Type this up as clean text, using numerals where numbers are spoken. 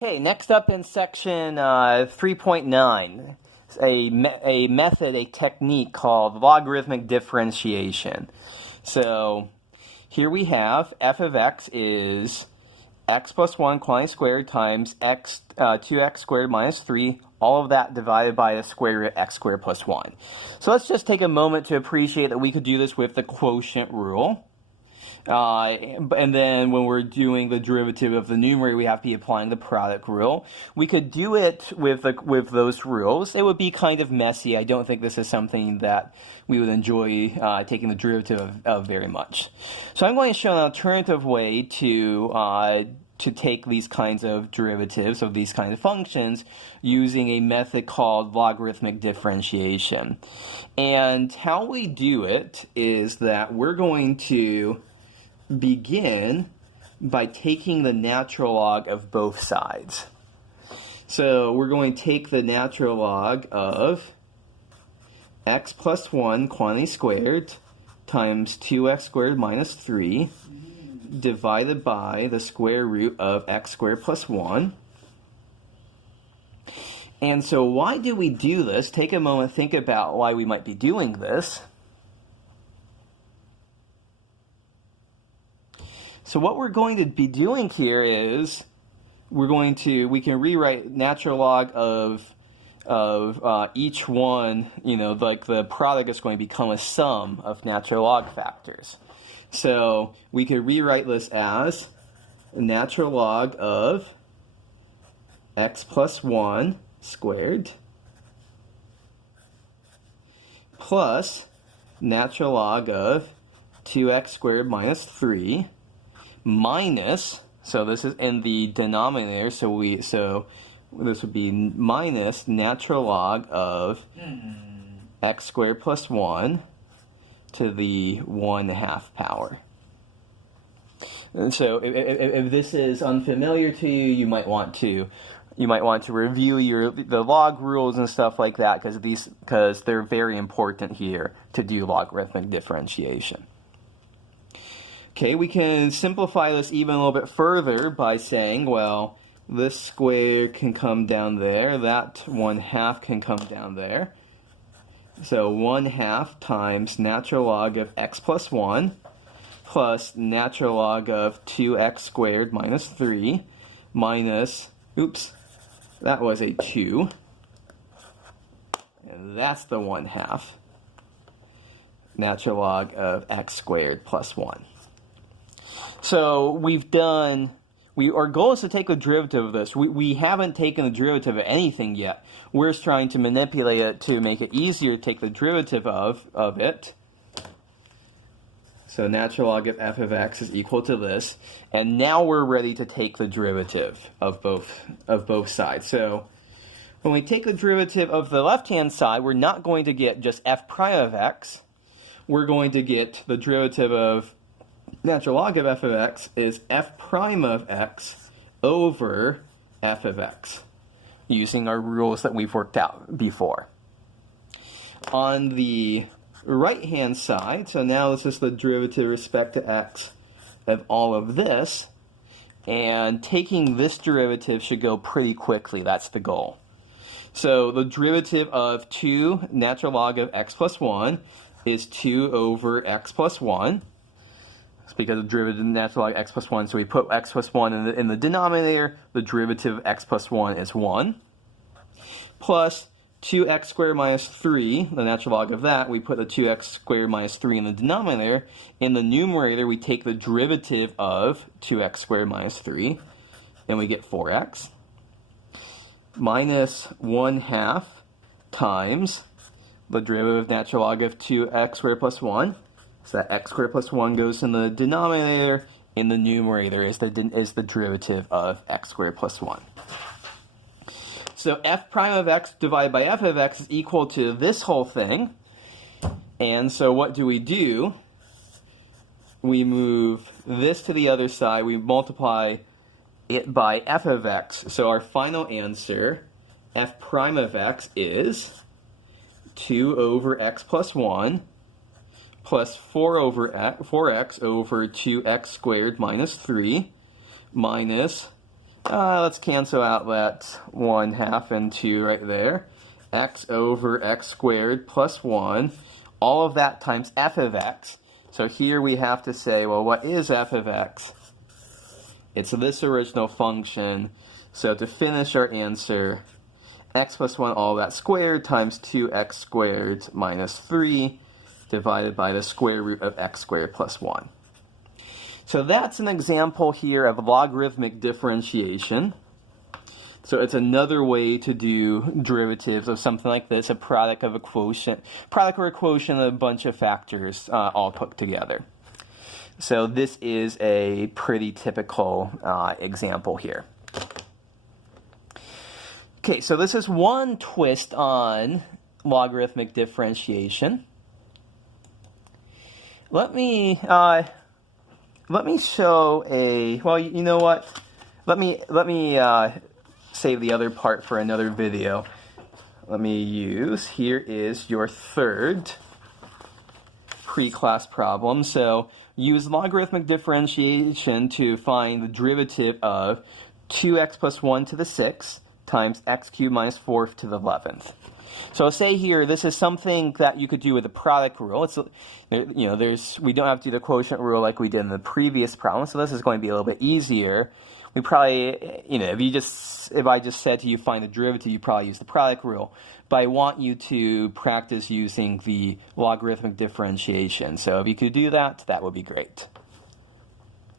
Okay, next up in section 3.9, a method, a technique called logarithmic differentiation. So here we have f of x is x plus 1 quantity squared times 2x squared minus 3, all of that divided by the square root of x squared plus 1. So let's just take a moment to appreciate that we could do this with the quotient rule. And then when we're doing the derivative of the numerator, we have to be applying the product rule. We could do it with those rules. It would be kind of messy. I don't think this is something that we would enjoy taking the derivative of very much. So I'm going to show an alternative way to take these kinds of derivatives of these kinds of functions using a method called logarithmic differentiation. And how we do it is that we're going to begin by taking the natural log of both sides. So we're going to take the natural log of x plus 1 quantity squared times 2x squared minus 3 divided by the square root of x squared plus 1. And so why do we do this? Take a moment, think about why we might be doing this. So what we're going to be doing here is we can rewrite natural log of each one, like the product is going to become a sum of natural log factors. So we could rewrite this as natural log of x plus 1 squared plus natural log of 2x squared minus 3 minus, so this is in the denominator, so this would be minus natural log of x squared plus 1 to the 1/2 power. And so if this is unfamiliar to you, you might want to review the log rules and stuff like that, because they're very important here to do logarithmic differentiation. Okay, we can simplify this even a little bit further by saying, well, this square can come down there, that 1/2 can come down there. So 1/2 times natural log of x plus 1 plus natural log of 2x squared minus 3 minus, oops, that was a 2. And that's the 1/2. Natural log of x squared plus 1. So our goal is to take the derivative of this. We haven't taken the derivative of anything yet. We're just trying to manipulate it to make it easier to take the derivative of it. So natural log of f of x is equal to this. And now we're ready to take the derivative of both sides. So when we take the derivative of the left-hand side, we're not going to get just f prime of x. We're going to get the derivative of natural log of f of x is f prime of x over f of x, using our rules that we've worked out before. On the right-hand side, so now this is the derivative with respect to x of all of this, and taking this derivative should go pretty quickly. That's the goal. So the derivative of 2 natural log of x plus 1 is 2 over x plus 1. It's because of derivative of natural log x plus 1, so we put x plus 1 in the denominator. The derivative of x plus 1 is 1. Plus 2x squared minus 3, the natural log of that, we put the 2x squared minus 3 in the denominator. In the numerator, we take the derivative of 2x squared minus 3, and we get 4x. Minus 1/2 times the derivative of natural log of 2x squared plus 1. So that x squared plus 1 goes in the denominator. In the numerator is the derivative of x squared plus 1. So f prime of x divided by f of x is equal to this whole thing. And so what do? We move this to the other side. We multiply it by f of x. So our final answer, f prime of x, is 2 over x plus 1 plus 4x over 2x squared minus 3 minus Let's cancel out that 1/2 and 2 right there. X over x squared plus 1. All of that times f of x. So here we have to say, well, what is f of x? It's this original function. So to finish our answer, x plus 1 all that squared times 2x squared minus 3 divided by the square root of x squared plus 1. So that's an example here of logarithmic differentiation. So it's another way to do derivatives of something like this, a product of a quotient of a bunch of factors all put together. So this is a pretty typical example here. Okay, so this is one twist on logarithmic differentiation. Let me show a, well, you know what? Let me save the other part for another video. Let me use, here is your third pre-class problem. So use logarithmic differentiation to find the derivative of 2x plus 1 to the 6th times x cubed minus 4 to the 11th. So say here, this is something that you could do with the product rule. It's, we don't have to do the quotient rule like we did in the previous problem, so this is going to be a little bit easier. We probably, if I just said to you find the derivative, you probably use the product rule. But I want you to practice using the logarithmic differentiation. So if you could do that, that would be great.